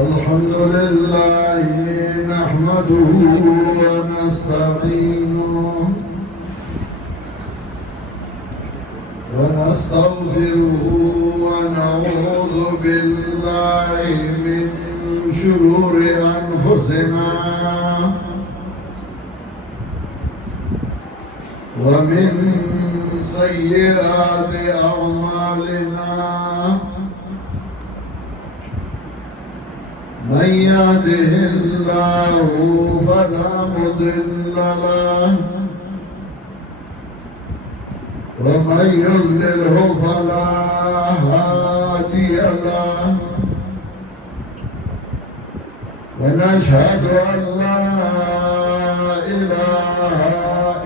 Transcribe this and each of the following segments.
الحمد لله نحمده ونستعينه ونستغفره ونعوذ بالله من شرور أنفسنا ومن سيئات أعمالنا من يهده الله فلا مضل له ومن يضلله فلا هادي له ونشهد أن لا إله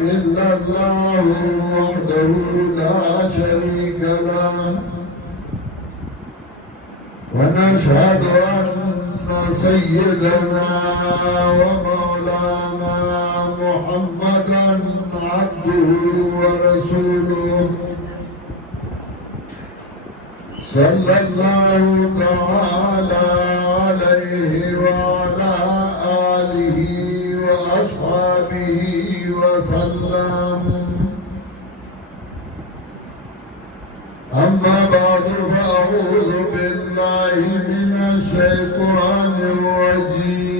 إلا الله وحده لا شريك له ونشهد أن سيدنا ومولانا محمدا عبده ورسوله صلى الله تعالى عليه وعلى آله وأصحابه وسلم. أما بعد فأعوذ بالله من الشيطان الرجيم.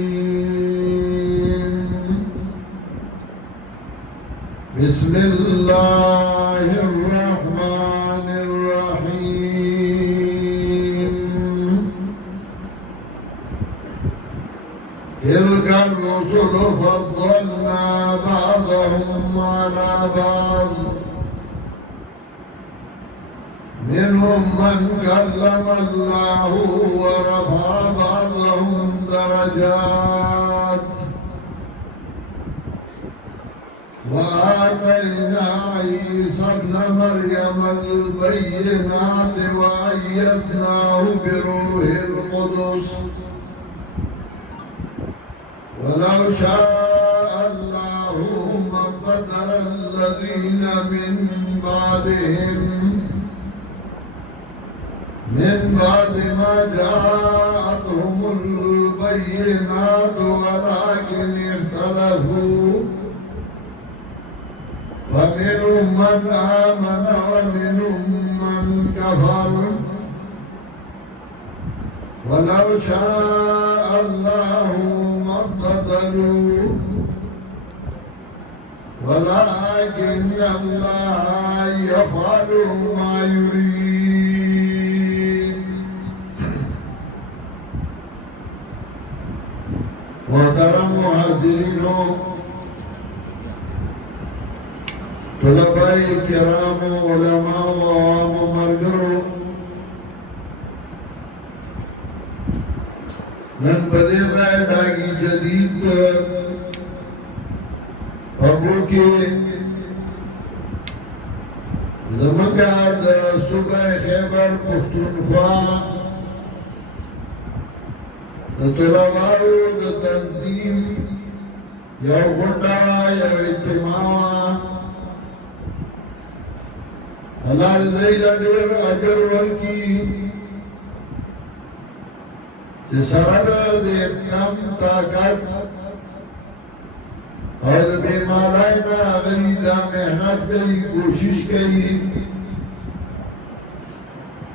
بسم الله الرحمن الرحيم. تلك الرسل فضلنا بعضهم على بعض منهم من كلم الله ورفع بعضهم درجات وآتينا عيسى ابن مريم البينات وأيدناه بروح القدس ولو شاء الله ما اقتتل الذين من بعد ما جاءتهم البينات ولكن اختلفوا فمنهم من آمن ومنهم من كفر ولو شاء الله ما اقتتلوا ولكن الله يفعل ما يريد. محترم حاضرینو، طلباء کرام، علماء و عوام و ملګرو، نن په دې ځای ډاګي جدید ابو کې زمونږه د صوبه خیبر پښتونخوا د طلباو د تنظیم یو غونډه یو اجتماع الله دې ډېر اجر ورکړي چې سره د کم طاقت او د بیمارۍ نه هغوی دا محنت کوي، کوشش کوي،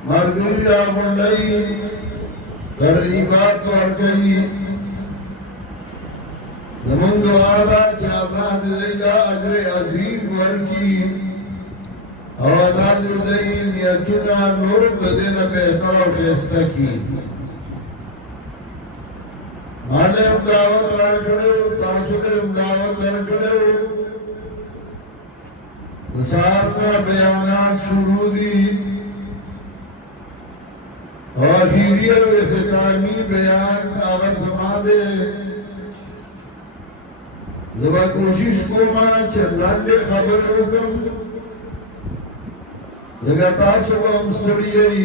ملګري راغونډوي، ترغیبات ورکوي. زمونږ دعا ده چې الله دې له اجر عظیم ورکړي او الله دې نیتونه نور د دې نه بهتر او ښایسته کړي. ماله هم دعوت راکړی و، تاسو ته هم دعوت درکړی و. د سهار نه بیانات شروع دي او اخیری او اختتامی بیان هغه زما دی. زه به کوشش کوم چې لنډې خبرې وکړم ځکه تاسو به هم ستړي یئ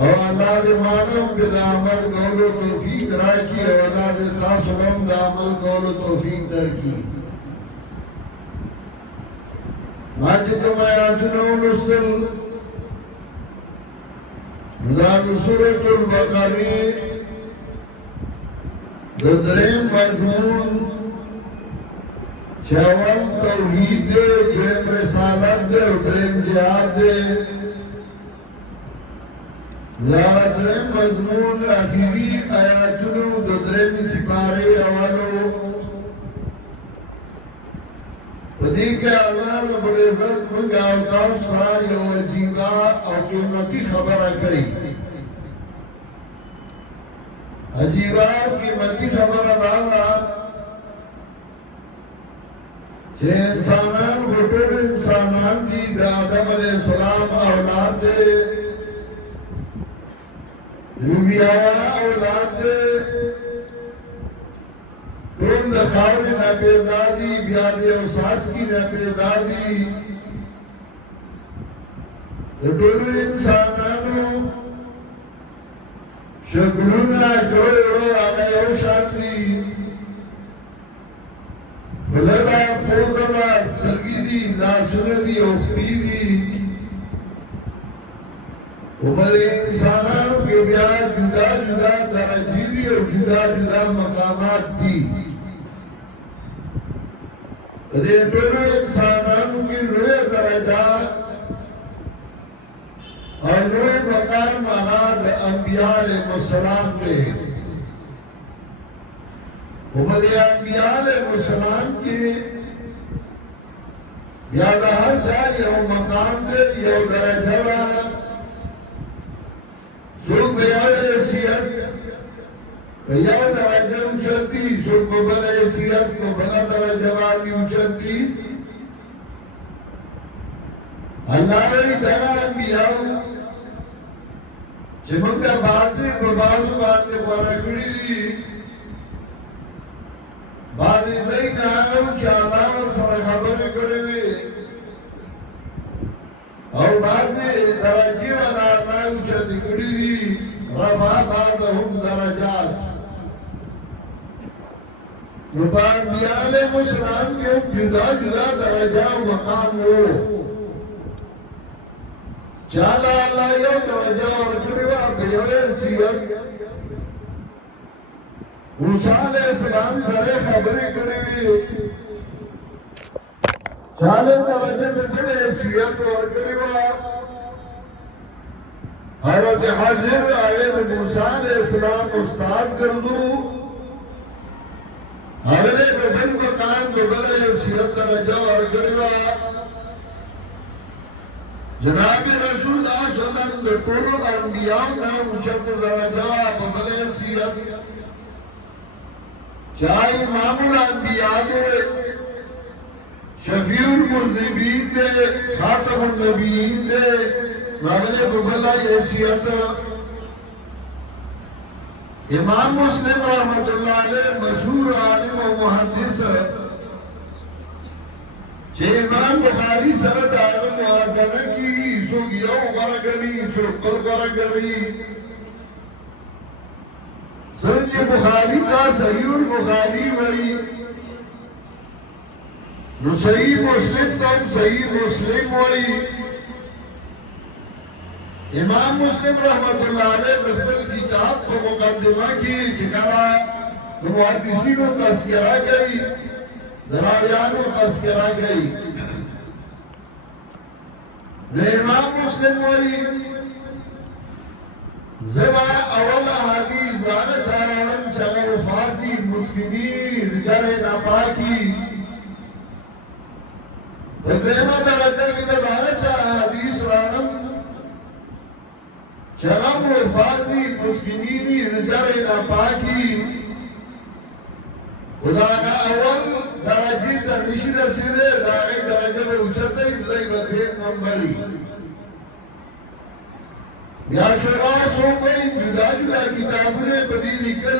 او الله دې ماله هم د عمل کولو توفیق راکړي او الله دې تاسو هم د عمل کولو توفیق درکړي. ما چې کوم آیاتونه ولوستل لال سورة البقرة دریم مضمون چاول توحید دے دریم رسالت دے دریم جہاد دے دریم مضمون اخیری آیاتونو دریم سپارے اولو پدی کہ اللہ رب العزت منگا اوتاو سرا یو عجیبہ او قیمتی خبر کئی عجیبہ قیمتی خبر دادا چھے انسانان غٹور انسانان دی دا آدم علیہ السلام اولاد دے بیایا اولاد دے دول دخاور نپیدا دی بیاد اوساس کی نپیدا دی دول انسانانو شکلونا جوڑو آگا یو شان دی خلدا پوزدا سرگی دی ناسون دی اخبی دی اوپر انسانانو کے بیا جدا جدا درجی دی اور جدا جدا مقامات دی دونوں انسانانوں کی نوے درجات اور نوے مقام آغاد انبیاء علیہ السلام دے اوپر انبیاء علیہ السلام کی یاد ہر چاہ یو مقام دے یو درجہ سوک بیار حیثیت یو درجہ اچھتی سوک ببل حیثیت ببلا درجہ والی اچھتی اللہ رہی دہا انبیاء چمکہ بازی ببازو باندے ورکڑی دی بازی دہی ناغم چاہتا اور سر خبر کروی اور بازی درجی ونارنا اچھتی کڑی دی رفع بعضهم درجات نبا انبیاء علیہ السلام کے جدا جدا درجہ و مقام ہو چالا اللہ یو درجہ ورکڑیوا بیوئے سیوت موسیٰ علیہ السلام سرے خبری کڑیوی چالے درجہ ببلے سیوت ورکڑیوا حضرت حضر آئید موسیٰ علیہ السلام استاد کردو حضرت ببل مقام ببلے سیوت درجہ ورکڑیوا جناب رسول اللہ صلی اللہ علیہ وسلم طول انبیاء میں اچھت درجہ ببلے سیرت چاہی امام الانبیاء دے شفیع المذنبین دے خاتم النبیین دے ببلے ببلہ حیثیت امام مسلم رحمت اللہ علیہ مشہور عالم و محدث چھے امام بخاری سرد آغم موازنہ کی سوک یو برگنی سوک قل برگنی سنجھ بخاری تا صحیح البخاری وئی نو صحیح مسلم تا صحیح مسلم وئی امام مسلم رحمت اللہ علیہ دخل کتاب کو مقدمہ کی چکلا محدثین و تذکرہ گئی دراویان و تذکرہ گئی امام مسلم وئی زبا اول حدیث دانا چارانم چگو فازی مدکنی رجال ناپاکی دویمہ درجہ کی بدانا چاہ حدیث رانم چگو فازی مدکنی رجال ناپاکی خدانا اول درجی در نشی رسیلے داغی درجہ میں اچھتے دلائی بدھیت نمبری یا شراع سو کوئی جدا جدا کتابوں بدی نکل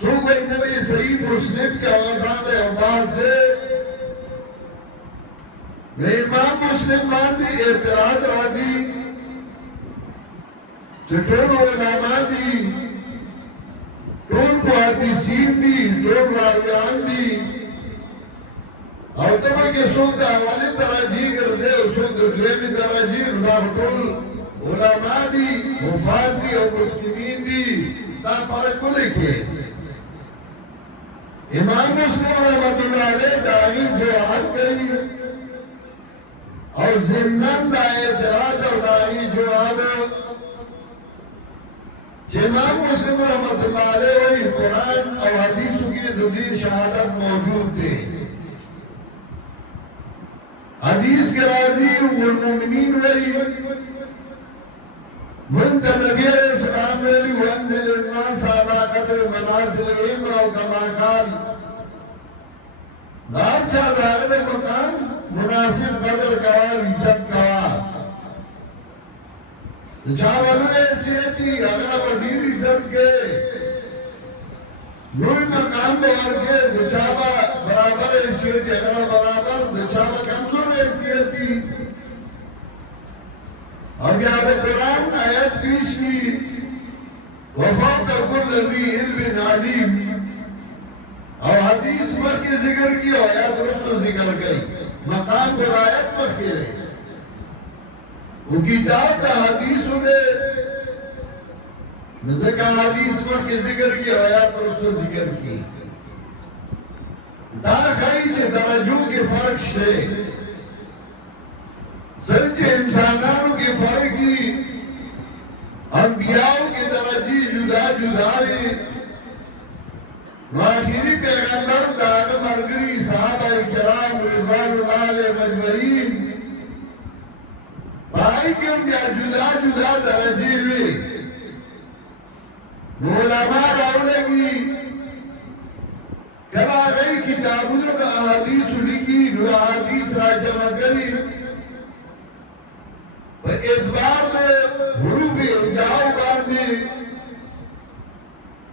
سو کوئی نبی صحیح مسلم کے آغازان عباس دے امام مسلم ماندی اعتراض را دی چٹول علماء دی ٹول کو حدیثین دی ٹول راویان دی او تبا کے سوک دا اولی درجی گرزے او سوک دا دویمی درجی اللہ ٹول علماء دي حفاظ دي او ملتمین دي دا فرق لکھے امام مسلم رحمت اللہ علیہ داغی جواب کری اور ضمناً دا اعتراض اور داغی جواب امام مسلم رحمت اللہ علیہ وہی قرآن اور حدیثوں کی دودی شہادت موجود تھے حدیث کے راضی والمؤمنین وہی من النبي عليه السلام ویلی وانزل الناس على قدر منازلهم او كما قال دار چا داغد مقام مناسب قدر کوا عزت کوا چا ولو حیثیتی اگر وڈیر عزت کے نوی مقام بور کے چا برابر حیثیتی اگر برابر چا کمزور حیثیتی اور یاد قرآن آیت پیش کی وفوق کل ذی علم علیم اور حدیث مخ کے ذکر کی اور آیت رسط ذکر گئی مقام کو آیت مخ کے رہے وہ کتاب تا حدیث دے ذکر حدیث مخ کے ذکر کی اور آیت رسط ذکر کی دا خواہی چھ درجوں کے فرق شے سنچ انسانانوں کی فرقی انبیاءوں کی درجی جدا جدا بھی آخری پیغمبر داغ مرگری صحابہ کرام رضوان اللہ علیہ مجمعین بھائی کے انبیاء جدا جدا درجی بھی علماء راولے کی کلا گئی کتابوں دا احادیث لکی جو احادیث راجمہ گئی اعتبار دے حروف اجاؤ باندے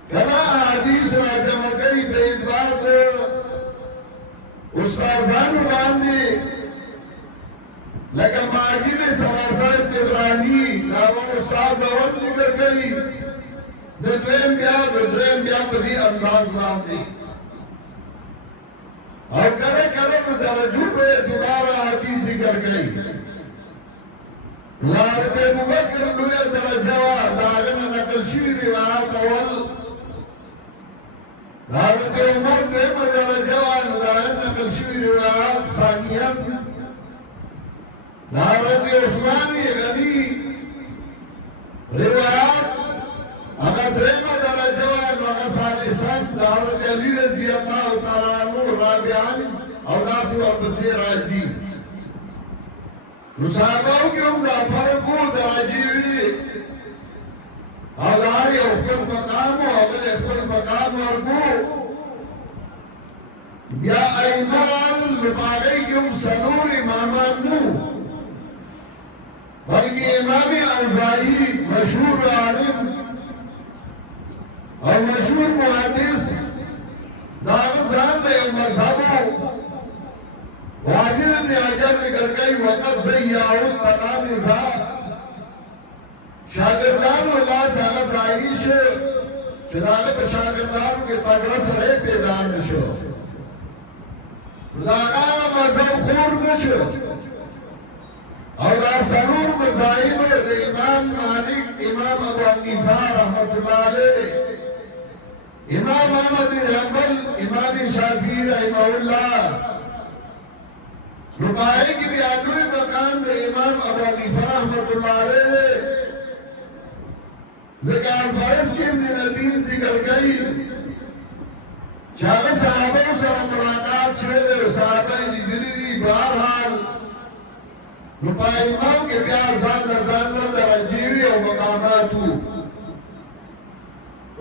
کلا حدیث راجم گئی بے اعتبار دے استاذان باندے لیکن ماجب سلاسہ تبرانی ناوان استاذ اول ذکر گئی دویم بیا بدی انداز باندے اور کرے درجوں پہ دوبارہ حدیث ذکر گئی لارد ابو بکر لویا درجوا داغن نقل شوی روایات اول لارد عمر دویم درجوا داغن نقل شوی روایات ثانیاً لارد عثمان غنی روایات اگر دریم درجوا اگر ثالثاً لارد علی رضی اللہ تعالیٰ عنہ رابعاً اولاس واپسی راجی نصاباو کی ہم دا فرقو درجیوی اولاری اخبر مقامو اول اخبر مقام ورکو بیا ایمران مباغی کی ہم سنور امامان نو بلکہ امام اوزائی مشہور عالم اور مشہور محدث داغزان لے مذہبو واجد ابن حجر ذکر گئی وقت زیاؤن تقامزا شاگردان واللہ ساگا ظاہری شو چنانہ پہ شاگردان کے تگڑا سڑے پیدان شو لاغان مذہب خور نشو اور سنور مذاہب دے امام مالک امام ابو حنیفہ رحمت اللہ علیہ امام احمد بن حنبل امام شافعی رحمہ اللہ ربائی کی بھی آدوئی مقام دے امام ابو حنیفہ رحمت اللہ علیہ ذکر الفارس کی ابن ندیم ذکر گئی چاہے صحابہ سے ملاقات شوئے دے صحابہ ندری دی بہرحال ربائی امام کے پیار زان درجیوی و مقاماتو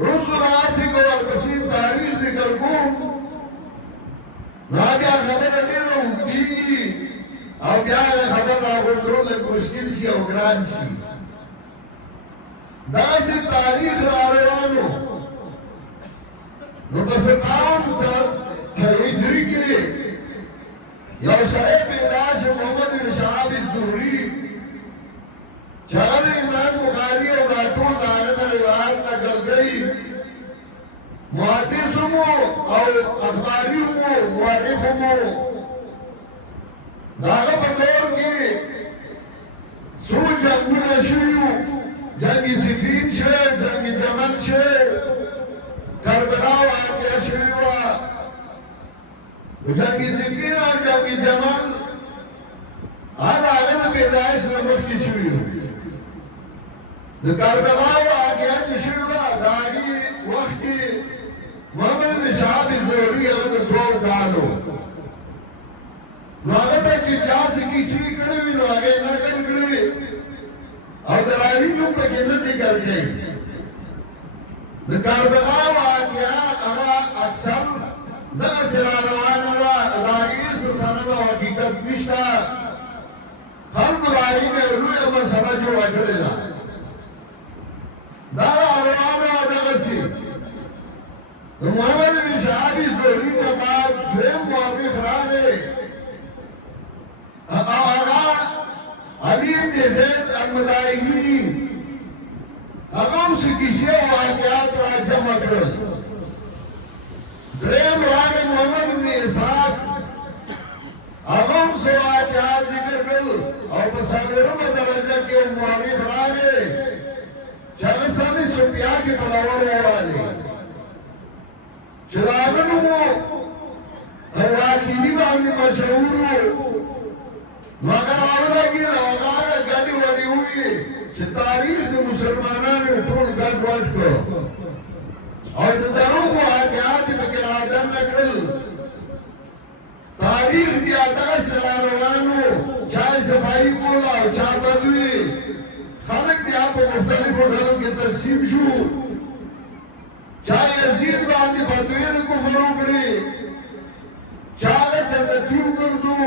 رسول اللہ سے کو والبسین تاریخ ذکر کون بیا خبر ډیره وږدېږي او بیا خبر راغونډول لږ مشکل شي او ګران شي دغسې تاریخ را روانو نو د 57 هجري کې یو سړی پیدا شو محمد بن شهاب الزهري چې هغه امام بخاري او دا ټول د هغه نه روایت نقل کوي محدث مو او اخباری مو مورخ مو داغه په دور کې سوچ جنگونه شویو جنگ سفین شوی جنگ جمل شوی کربلا واقع شویو جنگ سفین و جنگ جمل هر آغاز پیدایش نمود کی شویو کربلا واقع شویو داغی وقت کی محمد مشعب زوری اگر دو کالو نوغتا چی چاس کسی کڑوی نو آگے نکل کڑوی او دراوی نو پکی نسی کر گئی کربلا واقعا اگا اکثر دغا سراروان دا لاغیس سند حقیقت نشتا خلق لاغی نے علوی مسئلہ جوڑا کڑی دا دارا اروانا دغا سی محمد بن شعبی زوری کا بعد دویم مورخ رانے آغا علی بن زید المدائنی آغا اسی کسی واقعات را جمع کرد دریم رانے محمد بن اسحاق آغا اسی واقعات ذکر کرد اور بسالرم درجہ کے مورخ رانے چاہے سمی سپیا کی پلاور والے چلاغنو واقعی باندې مشهور مگر اوله کې راغله غړي وړي وي چې تاریخ د مسلمانانو ټول ګډ وډ کړ او د دروغ واقعات په کې راځم نکړل تاریخ بیا دغه سره روانو چا صفائی کولا او چا بدوي خلک بیا په مختلفو ډلو کې تقسیم شو چا یزید باندې فتوی د کفر وکړي چا جنتی وګرځو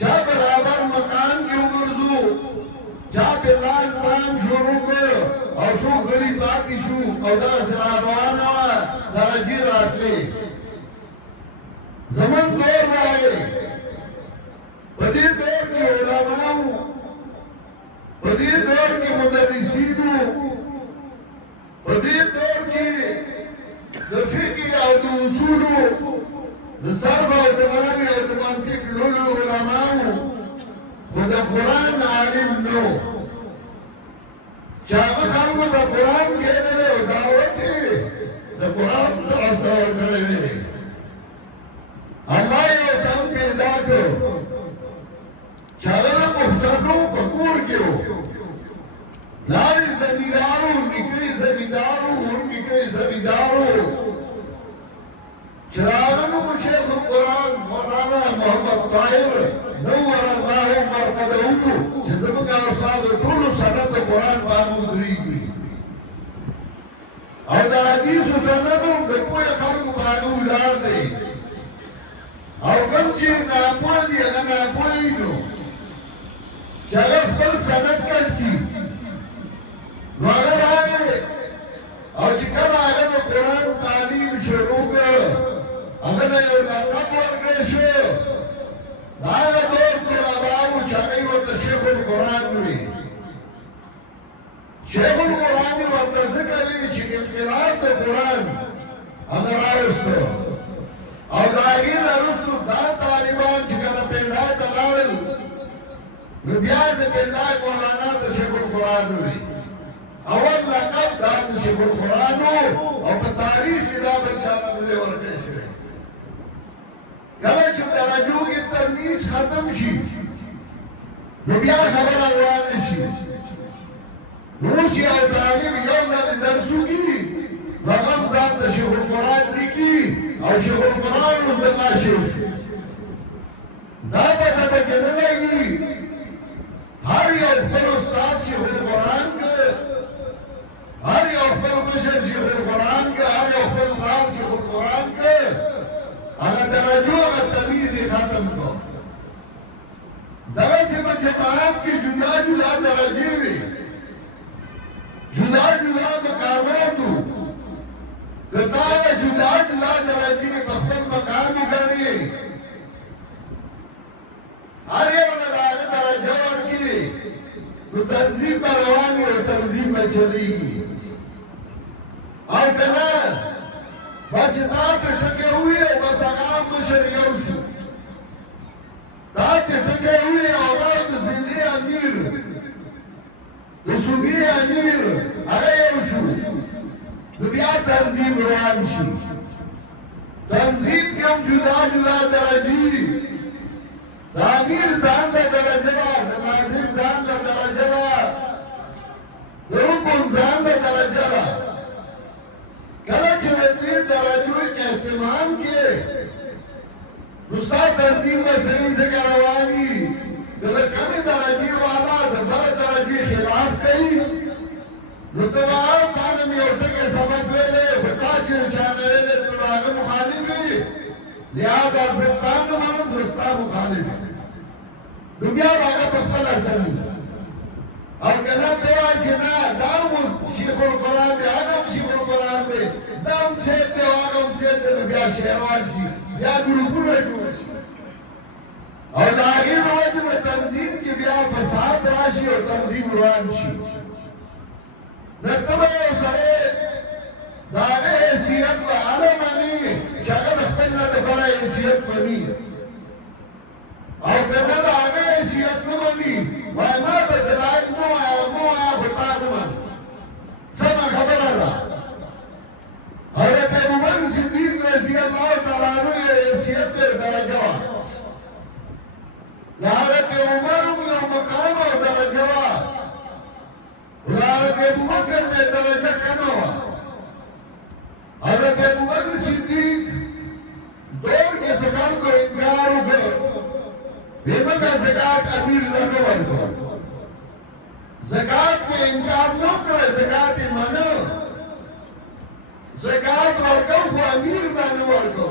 چا برابر مکان کې وګرځو چا بلال تام شروع کړ او څو غریب پاتې شو او دا سره روانه وه درجې راتلې زمون دور راغی په دې دور کې علماو په دې دور کې مدرسینو په دې دور کې د فقه او د اصولو د صرف او د منطق او د منطق لولو علماو خو د قرآن عالم نو چې هغه خلکو د قرآن کېدلی او دعوت یې د قرآن طرف ته ورکړی وی الله یو کم پیدا کړ چې هغه د پښتنو په کور کې و لاری زمیدارو نکوی زمیدارو نکوی زمیدارو چراغنو شیخ القرآن مولانا محمد طاہر نور اللہ مرقدہو چه زمکا استاد طول سنت قرآن بانو دریگی او دا حدیث و سنتو دکوی خلق بانو لار دے او کم چه ناپوی دی اگر ناپوی نو چه خپل سنت کٹ کی نو اگر آگے او چکل آگے دا قرآن تعلیم شروع کر اگر یو لقب ورکړی شو دا هغه دور طلباو چې هغوی ورته شیخ القرآن وي شیخ القرآن یې ورته ځکه وي چې انقلاب د قرآن هغه راوسته او د هغې نه وروستو دا طالبان چې کله پنډای ته لاړل نو بیا د پنډای مولانا د شیخ القرآن وي اول لقب دا د شیخ القرآن او په تاریخ کې دا بل چا نه دی ورکړی شوی کله چې درجو کې تمیز ختم شي نو بیا خبره روانه شي نو چې او طالب یو ځل درس وکړي نو هغه ځان د شیخ القرآن لیکي او شیخ القرآن هم بالله شیخ دا پته پکې نه لګي هر یو خپل استاد شیخ القرآن که هر یو خپل مشر شیخ القرآن که هر یو خپل پلار شیخ القرآن که هغه درجو هغه تمیز یې ختم کړو دغسې په جماعت کې جدا جدا درجې وي جدا جدا مقامات وو که تا هغه جدا جدا درجې په خپل مقام وګڼې هر یو له د هغه درجه ورکړي نو تنظیم به روان وي او تنظیم به چلېږي او که نه بچ دا ته ټکې ووي او بس هغه هم مشر یو شو دا ته ټکې ووي او هغه د ضلعې امیر صوبې امیر هغه یو شو نو بیا تنظیم روان شي تنظیم کې هم جدا جدا درجې د امیر ځان له درجه ده د ناظم ځان له درجه ده د حکم ځان له درجه ده کله چې د دې درجو اهتمام کې نو ستا تنظیم به صحیح ځکه روان وي د کمې درجې والا د بلې درجې خلاف کوي نو ته به هر تا نه مې یو ټکی سبق ویلی خو تا چې چا نه ویلی ته د هغه مخالف یې لہذا زه تا نه منم زه ستا مخالف یم نو بیا به هغه په خپله سمي او که نه ته وایې چې نه دا هم شیخ القرآن دی هغه هم شیخ القرآن دی دا هم سیب دی او هغه هم سیب دی نو بیا شیروان شي بیا ګروپونه جوړ شي او د هغې د وجې نه تنظیم کې بیا فساد راشي او تنظیم روان شي نو ته به یو سړی د هغه حیثیت به هغه مني چې هغه د خپل نه دپاره حیثیت مني او که نه د هغه حیثیت نه مني وایي ما ته دلایل مه وایه مه وایه خو تا نه مني سمه خبره ده حضرت ابوبکر صدیق رضی الله تعالی عنہ یې حیثیت درجه وه د حضرت عمر هم یو مقام او درجه وه د حضرت ابوبکر نه درجه کمه وه حضرت ابوبکر صدیق دور کې څه خلکو انکار وکړ ویې موږ زکات امیر له نه ورکړو زکات کې انکار نه وکړی زکات یې منه زکات ورکړو خو امیر له نه ورکړو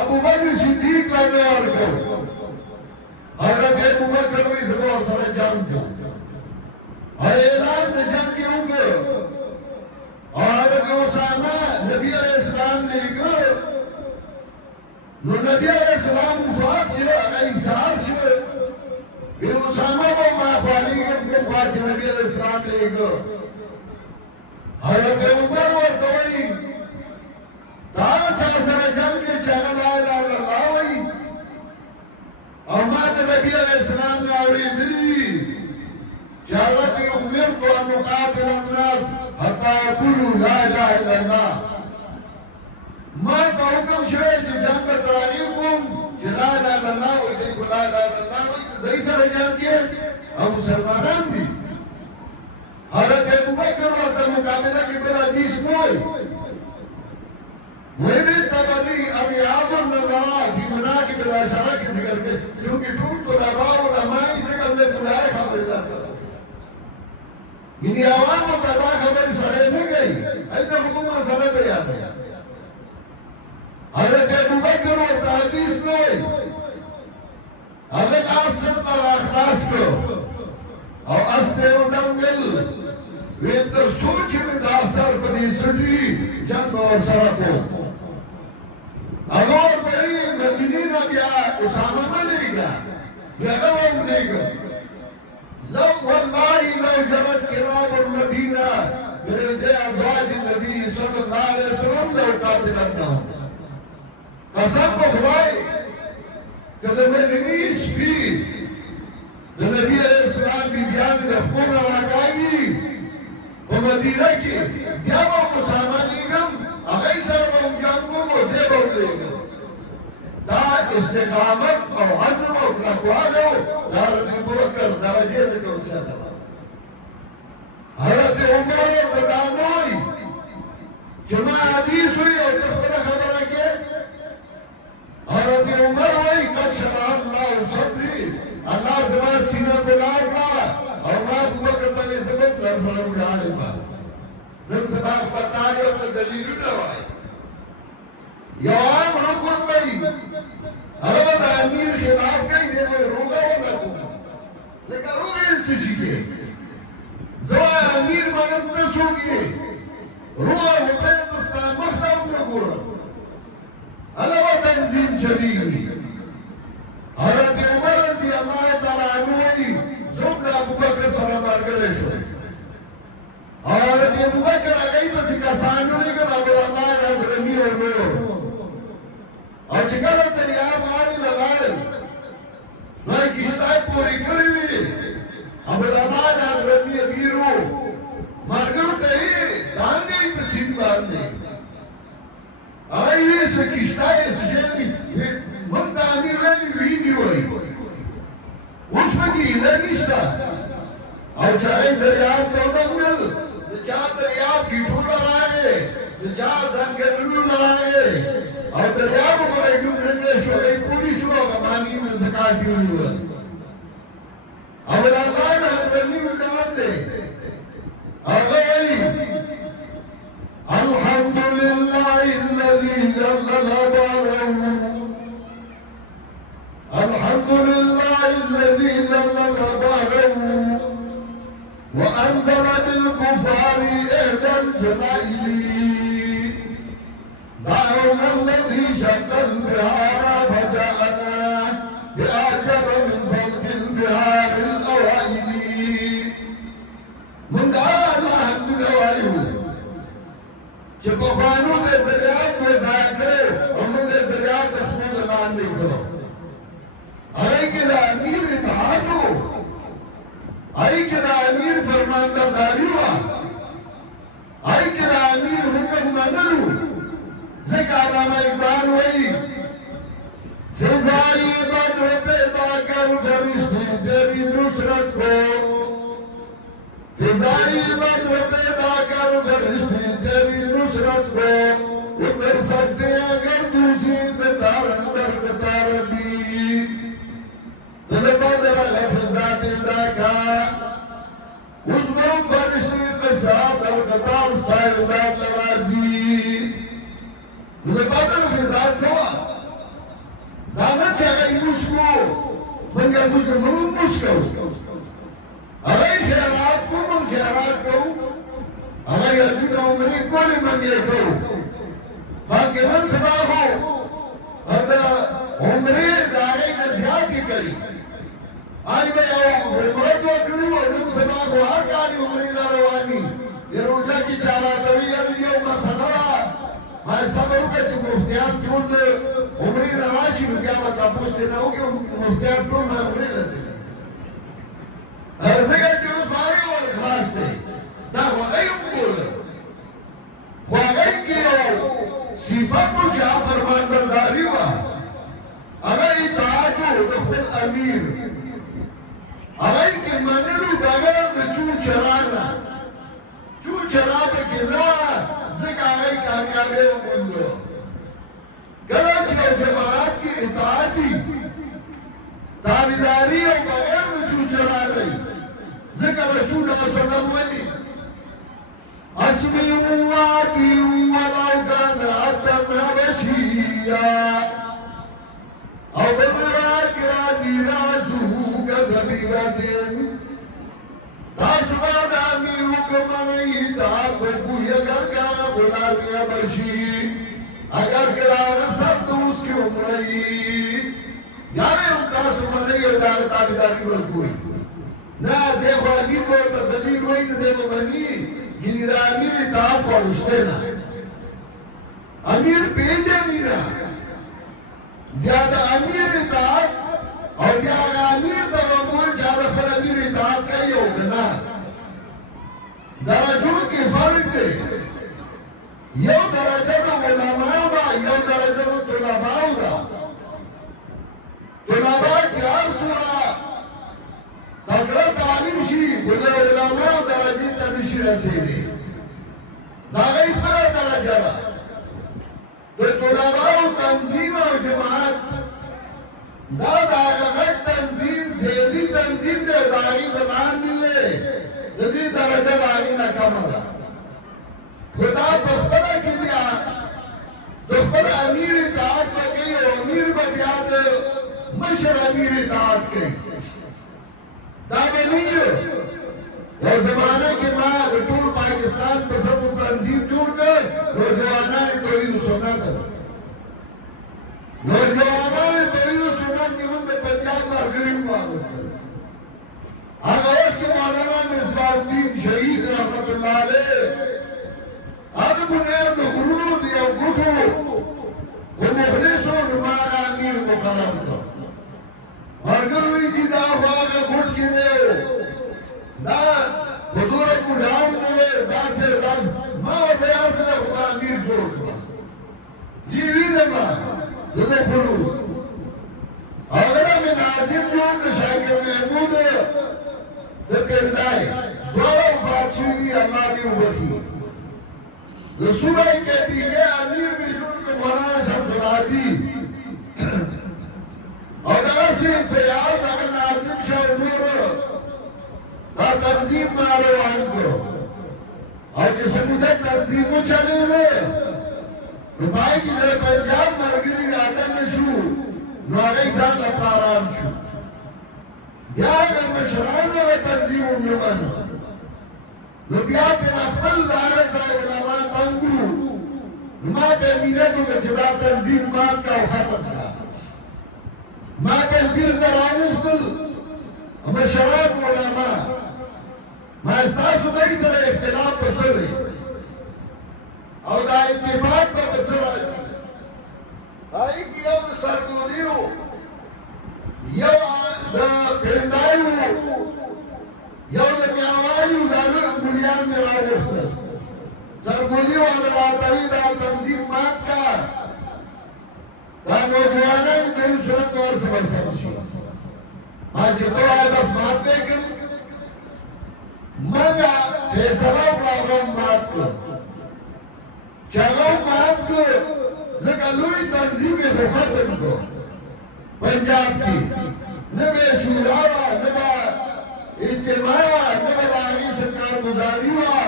ابوبکر صدیق له نه ورکړو حضرت ابوبکر وایي زه به ورسره جنګ کوم او اعلان د جنګ یې وکړ او حضرت اسامه نبي علیه السلام لیږه نو نبي علیه السلام وفات شو هغه ایثار شو وی اسامه به ما خوالیږم کوم خوا چې نبي علیه السلام لیږه حضرت عمر ورته وایي دا هغه چا سره جنګ دی چې هغه لا اله الا الله وایي او ما د نبي علیه السلام نه اورېدلي چې حضرت امرت ان اقاتل الناس حتى يقولوا لا اله الا الله ما ته حکم شوی چې جنګ به تراغیب کوم چې لا اله الا الله وایي دی خو لا اله الا الله وایي دوی سره جنګ کې او مسلمانان دي حضرت ابوبکر ورته مقابله کې بل حدیث نه وایي وہی بھی تبری اریاض النظرات فی مناقب الاشرہ کی ذکر کے چونکہ ٹوٹ طلباء علمائی ذکر سے بلائے خبر جاتا یعنی عوام و پیدا خبر سڑے میں گئی ایسا حکومت سڑے پہ آتا ہے حضرت ابوبکر اور حدیث نے حضرت آج سمتا اخلاص کو اور استے اڈنگل ویتر سوچ میں دا سر پدی سٹی جنگ اور سرکو اگر بھئی مدینی نہ بیا اسامہ نہ لے گا بیا نوام لے گا لو واللہ لو جرت کراب المدینہ برد ازواج النبی صلی اللہ علیہ وسلم لو قاتل انہم قسم بخوائی کہ مدینی سپی نبی علیہ السلام بی بیان رفقون راکائی ومدینہ کی بیا با اسامہ لیگم اگئی سر با جنگوں و دے با لیگم دا استقامت او عزم او تقوالو دا حضرت ابوبکر درجے سے کون سا تھا حضرت عمر و تدانوئی جمع حدیث ہوئی اور تخبر خبر کے حضرت عمر ہوئی قد شرع اللہ صدری اللہ زمان سینہ بلار لا اور ما ابوبکر تاوی سبت در سلام جانے با نن سباق پتاری اور دلیلو نوائی یوان رکن بھئی حربت امیر خلاف گئی دے کوئی روگا والا کو لیکن روگا انسی شکے زوائے امیر منت نسو گئے روگا ہوتے دستا مختم نگورا علاوہ تنظیم چلی گئی حضرت عمر رضی اللہ تعالیٰ عنوی زمد ابوبکر سره مارګری شو حضرت ابوبکر هغه پسې کسانو لګل او الله را درمي او چې کله دریاب باندې لاړل نو کیشتای پوری کړی وی او الله را درمي بیرو باندې هغه یې څه کښته یې څه شی موږ د امیر ویني وایي اوس پکې هیله نشته او چې هغه دریاب ته ودرېدل د چا دریاب ګیټونه راغې د چا ځنګلونه راغې او دریاب پرې ډوب نه شو ای پوری شو غمانی د زکات ونیول او الله نه حضرت وکړل دې هغه الحمد لله الذي جلل باره الحمد لله الذي جلل باره وأنزل بالكفار إحدى الجلائل دعونا الذي شق البحار فجاءنا بأعجب من فلك البحار الأوائل من دعا الحمد لله چې په خوانو د دریاب وځای کړو او موږ د دریاب د خپل لاندې کړو هغه کې د امیر اطاعت وو هغه کې د امیر فرمانبرداري وه هغه کې د امیر حکم منلو ځکه علامه اقبال وایي فضائی بدر پیدا کر فرشتے تیری نصرت کو فضائی بدر پیدا کر فرشتے تیری نصرت کو اتر سکتے اگر دوسری قطار اندر قطار بھی دل بدر فضا پیدا کا اس میں فرشتے کے ساتھ القطار ستائل داد لوازی دل بدر فضا سوا دانا چاہے مسکو منگا مجھے مسکو اگر خیرات کو من خیرات کو اگر یادین عمری کولی منگے کو بلکہ من سبا ہو اگر عمری داغی نزیادی کری آج بے عمرت وکڑو اور من سبا کو ہر کاری عمری لروانی یہ روجہ کی چارہ طوی ابیو مسئلہ میں صبر کے چھ مفتیان ٹول عمری نراشی نو کیا بتا پوچھتے نہ ہو کہ مفتیان ٹول میں عمری لیتے ارزگا چھ اس باری اور اخلاص دے دا وغیم بول وغیم کیا صفت کو جہاں فرمان برداری ہوا اگر اطاعتو دخل امیر اگر کہ منلو بغیر دا چو چرانا چو چراب کے نا ذکر آئی کامیابی مندو گلچ کے جماعت کی اطاعتی تابیداری اور بغیر چو چرا گئی ذکر رسول اللہ صلی اللہ علیہ وسلم اسمیعوا واطیعوا ولو کان عبدا حبشیا او بالراک راضی راسو کذبیبت تاسباد امیر حکم نہیں اطاعت بکوی اگر کیا غلامی حبشی اگر کراغ سبت اس کی عمری یعنی ہم تاسباد نہیں ارداغ تابداری بکوی نا دیکھو امیر بولتا دلیل ہوئی نا دیکھو بنی گلی دا امیر اطاعت فرشتے نا امیر پیجے نینا بیا دا امیر اطاعت اور بیا امیر دا بمور چارہ پر امیر اطاعت کا ہی ہوگنا درجوں کی فرق دے یو درجہ دا علماء دا یو درجہ دا طلباء دا طلباء چار سورا تقرأ تعلیم شی خود علماء درجی تنشی رسیدی دا غیب پر درجہ دا تو طلباء تنظیم و جماعت دا غیب تنظیم زیلی تنظیم دے داغی زبان دیئے دی درجہ داغی نکم دا خدا بخبرہ کی بیا دخبر امیر اطاعت بکی و امیر ببیاد مشر امیر اطاعت کی دا بنیو اور زمانہ کے بعد طول پاکستان پسند تنظیم جوڑ کر نوجوانہ نے توحید و سنت نوجوانہ نے توحید و سنت کی مند پنجاب مرگریم وابستہ آگا وقت کی مولانا مصباح الدین شہید رحمت اللہ علیہ آدھ بنیاد غرور دیا گھٹو وہ مخلصوں نماغ امیر مقرم کا مرگروی جی دا خواہ گھٹ کی نیو دا خدور مجھام ملے دا سے دا ماں و دیار سے خدا ده خلوص اولا من عظیم جوړ د شاکر محمود د پیدای دواړه وفات شوي دي الله دې وبخي د صوبې کتیبه امیر به جوړ کړ مولانا شمس الهادي او دغسې فیاض هغه ناظم شاه نور دا تنظیم ما روان کړو او چې څنګه تنظیم وچلېده نو پای کې د پنجاب ملګري راته شو نو هغه ځان لپاره آرام شو بیا اگر مشرانو هغه تنظیم ومنه نو بیا ترې خپل د هغه ځای علما تنګ کړو نو ما ته یې مینت وکړه چې دا تنظیم مات کړه او ختم کړه ما ته یې بیرته راوغوښتل مشران علما ما ستاسو دوی سره اختلاف په څه دی او دا اتفاق به په څه راځي هغې کې یو د سرګودي و یو د پندای و یو د میاوالي و دا لږ ملیان مې راوغوښتل سرګودي والا راته وي دا تنظیم مات کا دا نوجوانان کوي سنت ورسه به سم شي ما چې ته وایې بس مات به کړم مګه فیصله وکړه هغه مات کړه چې هغه مات کړ ځکه لوی تنظیم یې خو ختم کړ پنجاب کې نه به یې شورا وه نه به اجتماع وه نه به د هغې څه کارګزاري وه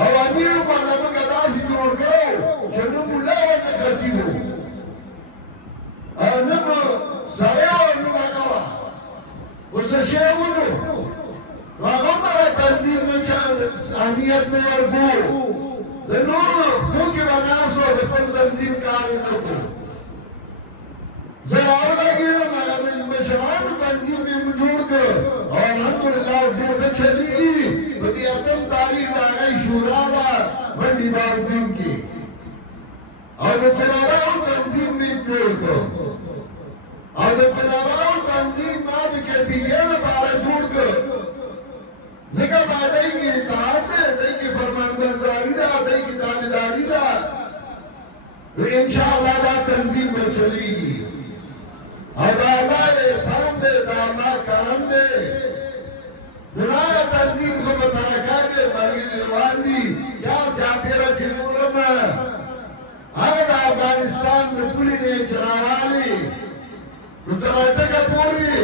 او امیر باندې موږ داسې جوړ کړو چې نه ملا ورته خطیب و او نه به سړی وه نه هغه وه خو څه شی ونو نو هغه هم هغه تنظیم نه چا اهمیت نه ورکړو د نورو خپلو کې به ناست وو د خپل تنظیم کار یې نه کړو زه راولګېدم هغه د مشرانو تنظیم مې جوړ کړ او الحمدلله ډېر ښه چلېږي په دې اتم تاریخ د هغې شورا ده منډي بارودین کې او د طلباو تنظیم مې جوړ کړ او د طلباو تنظیم ما د کیفیې لپاره جوړ کړ ځکه په هغې کې اطاعت دی هغې کې فرمانبرداري ده هغې کې تابعداري ده نو انشاءالله دا تنظیم به چلېږي او دا الله احسان دی دا الله کرم دی نو هغه تنظیم خو به ترکات دی ملګري روان دي چاپېره چې ګورم هغه د افغانستان د پولې نه چې راوالي نو تر اټکه پورې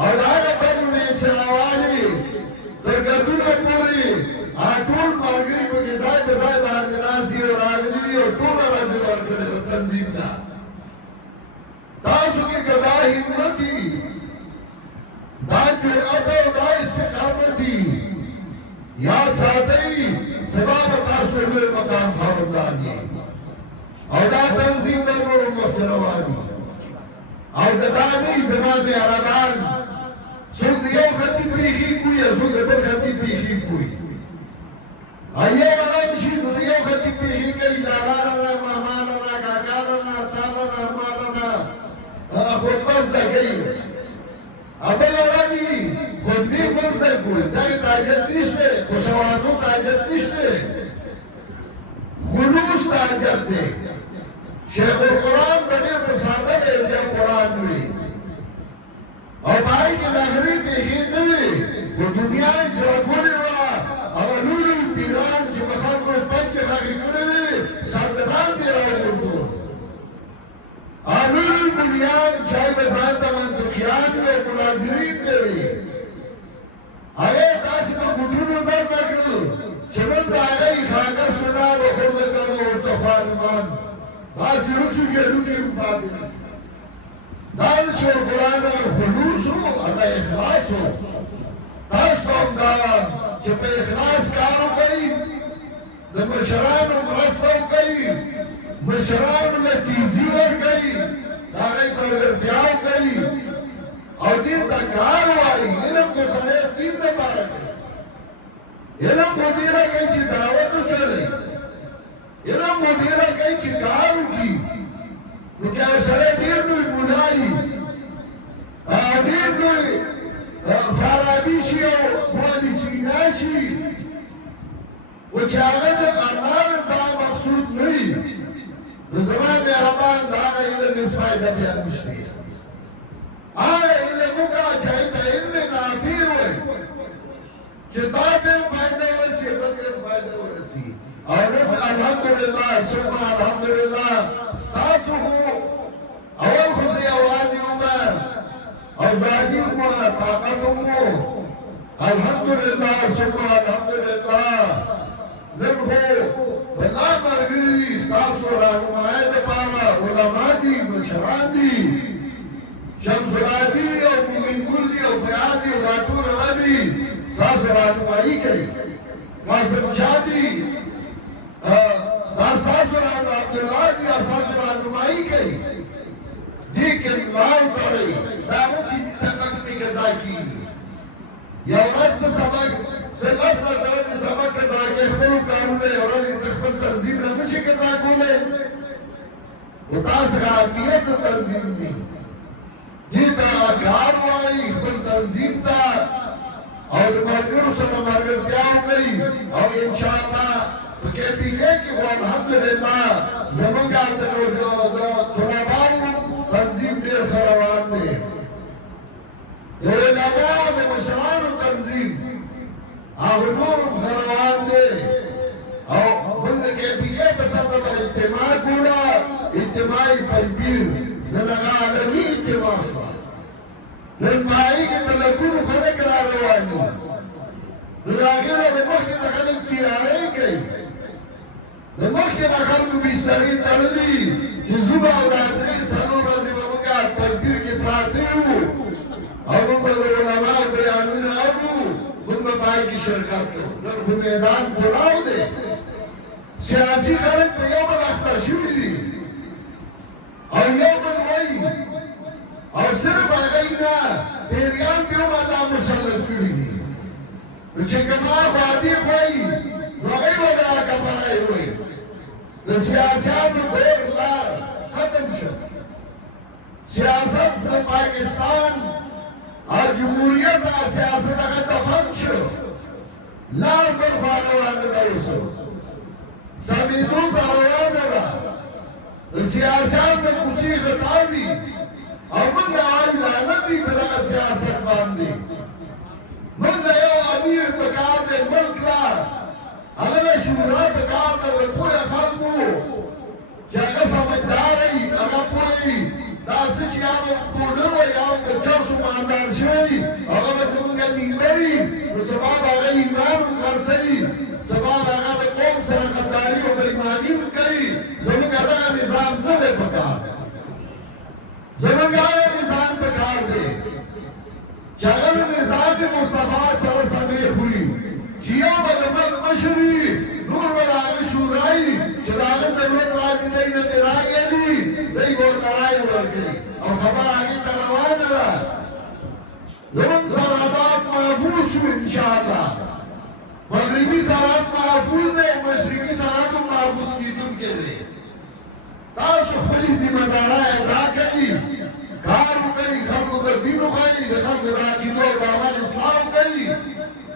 او د هغه بڼو نه چې راوالي تر ګردونه پورې ټول ملګري پکې ځای په ځای باندې ناست دي او راغلي دي او ټوله راځي ورکړې ده تنظیم ته تاسو کې که دا همت دي دا جرأت او دا استقامت دي یاد ساتئ سبا به تاسو لوی مقام خاوندان یې او دا تنظیم به نورو مخکې روان وي او که دا نه وي زما مهربان څوک د یو خطیب پېښې کوي او څوک د بل خطیب پېښې کوي یو علم شي نو د یو خطیب پېښې کوي لالا لنا ماما لنا کاکا لنا تا لنا ما لنا خطبه زده کوي بل علم وي خطبې به زده کوي دغې ته حاجت نشته خوشوازو ته حاجت نشته خلوص ته حاجت دی شیخ القرآن به ډېر په ساده لهجه قرآن وي او په هغې کې مغربي پېښې نه وي خو دنیا یې جوړه کړې وه هغه لوی پیران چې په خلکو یې پکې خښې کړې وې سردران دې راوغورځول هغه لوی ملیان چای به ځان ته منطقیان وي او مناظرین دې وي هغه یې داسې په ګوټونو درنه کړل چې نن د هغې خاکر شنا به خورده کړو ورته خانمان داسې وشو ګېډونې هم پاتې نه دا د شیخ القرآن هغه خلوص و هغه اخلاص و تاسو ته هم دا چې په اخلاص کار وکړئ د مشرانو مرسته وکړئ مشرانو له تیزي ورکړئ د هغې ملګرتیا وکړئ او دې ته کار وایي علم خو سړی دین دپاره کوي علم خو دې نه کوي چې دعوت وچلوي علم خو دې نه کوي چې کار وکړي نو که یو سړی ډېر لوی ملا وي ډېر لوی فارابي شي او ابن سینا شي و چې هغه د الله رضا مقصود نه وي نو زما مهربان فائدہ بیان نشتی آئے علموں کا چاہیتا علم نافی ہوئے چطاتے فائدہ ورسی بلکہ فائدہ ورسی اور الحمدللہ سبحان الحمدللہ ستاسو ہو اول خوزی آوازی عمر اور زاگی ہوا طاقت ہو الحمدللہ سبحان الحمدللہ نمخو بلا مرگری ستاسو رانمائے دپارا علماء دی مشران دی شمس العادی اور مومن کلی اور فیادی راتور غدی ستاسو رانمائی کئی قاسم شادی ستاسو عبداللہ دی ستاسو رانمائی کئی لیکن لاؤ پڑی دانا چیزی سبق میں قضا کی یا رد سبق دلس نظرد سبق قضا کے اخبرو کارولے اور رد تخبر تنظیم نمشی قضا کولے اتاس غامیت تنظیم دی دیتا کاروائی اخبر تنظیم تا اور مرگر سن مرگر تیاو گئی اور انشاءاللہ کہ پیلے کی وہ الحمدللہ زمانگا طلبانو تنظیم دیر خروان دے یہ علماء دے مشران تنظیم آغنور خروان دے اور بلد کے پیلے بسادہ با اجتماع کولا اجتماعی پنپیر نلگا عالمی اجتماع شوا نلمائی کے ملکون خلق را روانی نلاغیر دے مخی نخلق تیارے کئی دے مخی نخلق بیستری تردی چی زبا و دادری سنو رضی بمگا پنپیر کی پراتے ہو اور من بدر علماء بیانون آبو من بائی کی شرکت کو نرخ میدان کھلاو دے سیاسی خلق پہ یوم الاختر شوی دی اور یوم الوئی اور صرف آگئینا پیریان پیوم اللہ مسلط کری دی چکمار وادی ہوئی وغیر وغیر کمرائی ہوئی دا سیاسیات دیر لار ختم شد سیاست دا پاکستان اور جمہوریت دا سیاست اگر دفن شد لار پر فاروان دا اسو سمیدو داروان دا سیاست میں کسی خطابی اور من دا آئی لعنت بھی پر اگر سیاست باندی من دا یو امیر بکار دے ملک لا اگر شورا بکار دے پویا خلقو چاہتا سمجھدار ہے اگر پوئی دا سچ یاو پودر و یاو کچھر سماندار شوئی اگر بس منگا نیمبری تو سباب آگا ایمان کرسئی سباب آگا دے قوم سرقداری و بیمانی کئی زمانگا دا نظام نلے بکار زمانگا نظام بکار دے چاگر نظام مصطفیٰ سر سمیخ ہوئی جیو بدمل مشری نور بلاغ شورائی چلاغ زمین رازی دئی ندرائی علی دئی گورنرائی ورگئی اور خبر آگی تروان دا زمین سرادات محفوظ شو انشاءاللہ مغربی سراد محفوظ دے مشرقی سراد محفوظ کی تم کے دے تاسو خبری ذمہ دارہ ادا کئی کارو کئی خلقو در دینو کئی خلقو در عقیدو دعوال اسلام کئی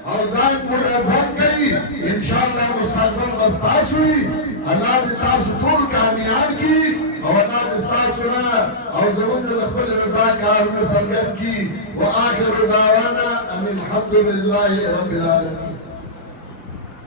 اور ذات منظم کئی انشاءاللہ مستقبل بستاس ہوئی اللہ دے تاسو طول کامیان کی اور اللہ دے ستاسونا اور زمان دے دخبر رضا کارو میں سرگت کی وآخر دعوانا ان الحمدللہ رب العالمين